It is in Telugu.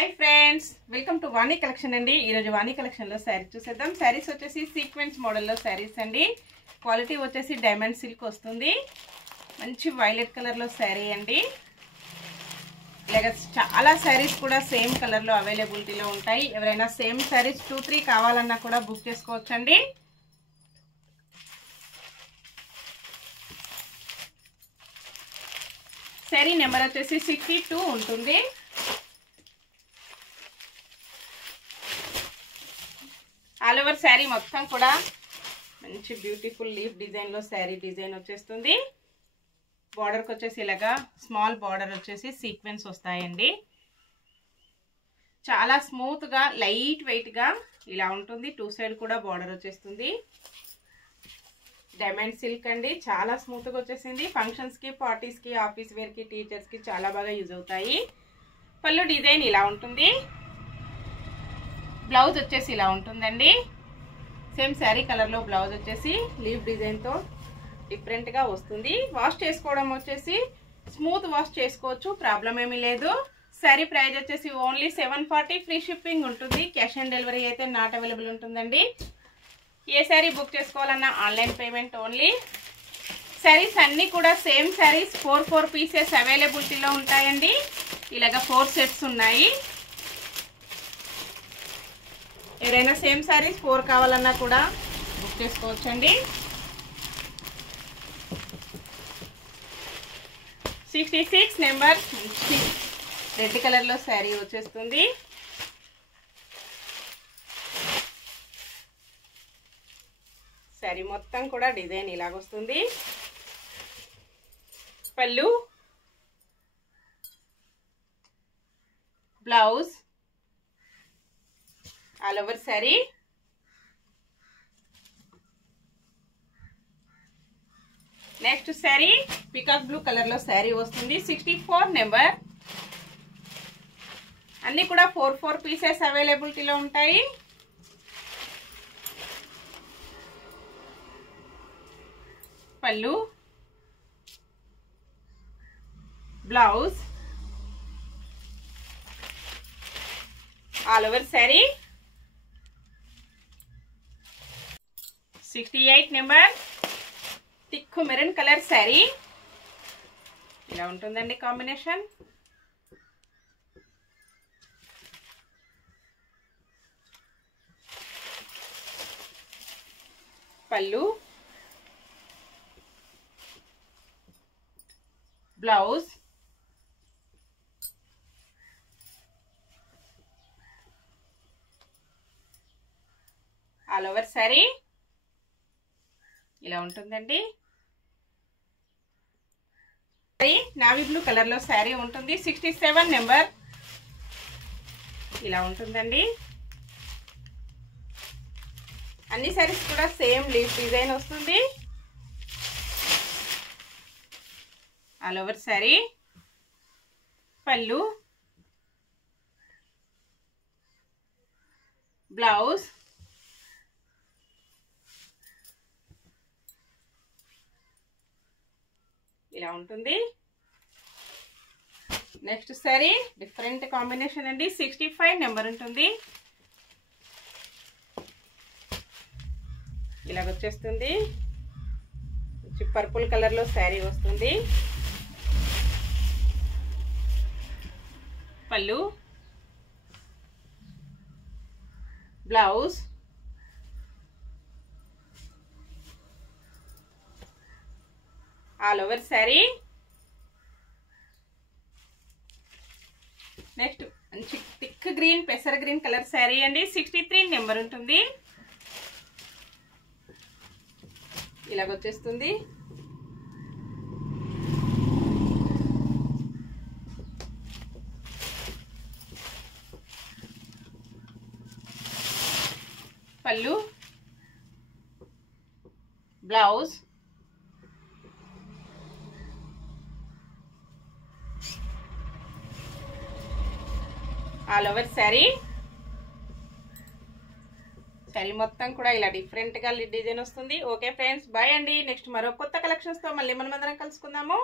high friends welcome to Vani collection अंडी वाणी कलेक्शन लो सारी चूसेद्दाम सारीस वच्चेसी सीक्वेंस मॉडल लो सारीस अंडी क्वालिटी वच्चेसी डायमंड सिल्क वस्तुंदी मंची वायलेट कलर लो सारी अंडी इलागा चाला सारीस कूडा सेम कलर लो अवेलेबिलिटी लो उंटाई एवరైనా सेम सारीस 2-3 కావాలన్నా కూడా బుక్ చేసుకోవచ్చండి सारी నెంబర్ వచ్చేసి 62 ఉంటుంది ఆల్ ఓవర్ సారీ మొత్తం కూడా మంచి బ్యూటిఫుల్ లీఫ్ డిజైన్ లో సారీ డిజైన్ వచ్చేస్తుంది బోర్డర్ కి వచ్చేసి ఇలాగా స్మాల్ బోర్డర్ వచ్చేసి సీక్వెన్స్ వస్తాయండి చాలా స్మూత్ గా లైట్ వెయిట్ గా ఇలా ఉంటుంది టూ సైడ్ కూడా బోర్డర్ వచ్చేస్తుంది డైమండ్ సిల్క్ అండి చాలా స్మూత్ గా వచ్చేసింది ఫంక్షన్స్ కి పార్టీస్ కి ఆఫీస్ వేర్ కి టీచర్స్ కి చాలా బాగా యూజ్ అవుతాయి పల్లు డిజైన్ ఇలా ఉంటుంది బ్లౌజ్ వచ్చేసి ఇలా ఉంటుందండి సేమ్ సారీ కలర్ లో బ్లౌజ్ వచ్చేసి లీఫ్ డిజైన్ తో డిఫరెంట్ గా వస్తుంది వాష్ చేసుకోవడం వచ్చేసి స్మూత్ వాష్ చేసుకోవచ్చు ప్రాబ్లం ఏమీ లేదు సారీ ప్రైస్ వచ్చేసి ఓన్లీ 740 ఫ్రీ షిప్పింగ్ ఉంటుంది క్యాష్ ఆన్ డెలివరీ అయితే నాట్ అవైలబుల్ ఉంటుందండి ఏ సారీ బుక్ చేసుకోవాలన్నా ఆన్లైన్ పేమెంట్ ఓన్లీ సారీస్ అన్ని కూడా సేమ్ సారీస్ 4 పీసెస్ అవైలబిలిటీలో ఉంటాయండి ఇలాగా 4 సెట్స్ ఉన్నాయి ఎవరైనా సేమ్ సారీస్ 4 కావాలన్నా కూడా బుక్ చేసుకోవచ్చండి 66 నెంబర్ రెడ్ కలర్ లో సారీ వచ్చేస్తుంది సారీ మొత్తం కూడా డిజైన్ ఇలాగ వస్తుంది పల్లు blouse all over sorry next sorry peacock blue colour లో సారీ వస్తుంది 64 నెంబర్ అన్ని కూడా 4 పీసెస్ అవైలబిలిటీలో ఉంటాయి పల్లు blouse all over sorry 68 number thick maroon colour sorry ఇలా ఉంటుందండి కాంబినేషన్ పల్లు బ్లౌజ్ ఆల్ ఓవర్ సారీ ఇలా ఉంటుందండి నావీ బ్లూ కలర్ లో సారీ ఉంటుంది 67 నెంబర్ ఇలా ఉంటుందండి అన్ని సారీస్ కూడా సేమ్ లీఫ్ డిజైన్ వస్తుంది ఆల్ ఓవర్ సారీ పల్లు బ్లౌజ్ ఇలా ఉంటుంది నెక్స్ట్ సారీ డిఫరెంట్ కాంబినేషన్ అండి 65 నెంబర్ ఉంటుంది ఇలాగ వచ్చేస్తుంది పర్పుల్ కలర్ లో సారీ వస్తుంది పల్లు blouse all over sorry next మంచి థిక్ గ్రీన్ పెసర గ్రీన్ కలర్ సారీ అండి 63 నెంబర్ ఉంటుంది ఇలాగ వచ్చేస్తుంది పల్లు blouse all over sorry sorry మొత్తం కూడా ఇలా డిఫరెంట్ గా డిజైన్ వస్తుంది ఓకే ఫ్రెండ్స్ బై అండి నెక్స్ట్ మరో కొత్త కలెక్షన్స్ తో మళ్ళీ మనం అందరం కలుసుకుందాము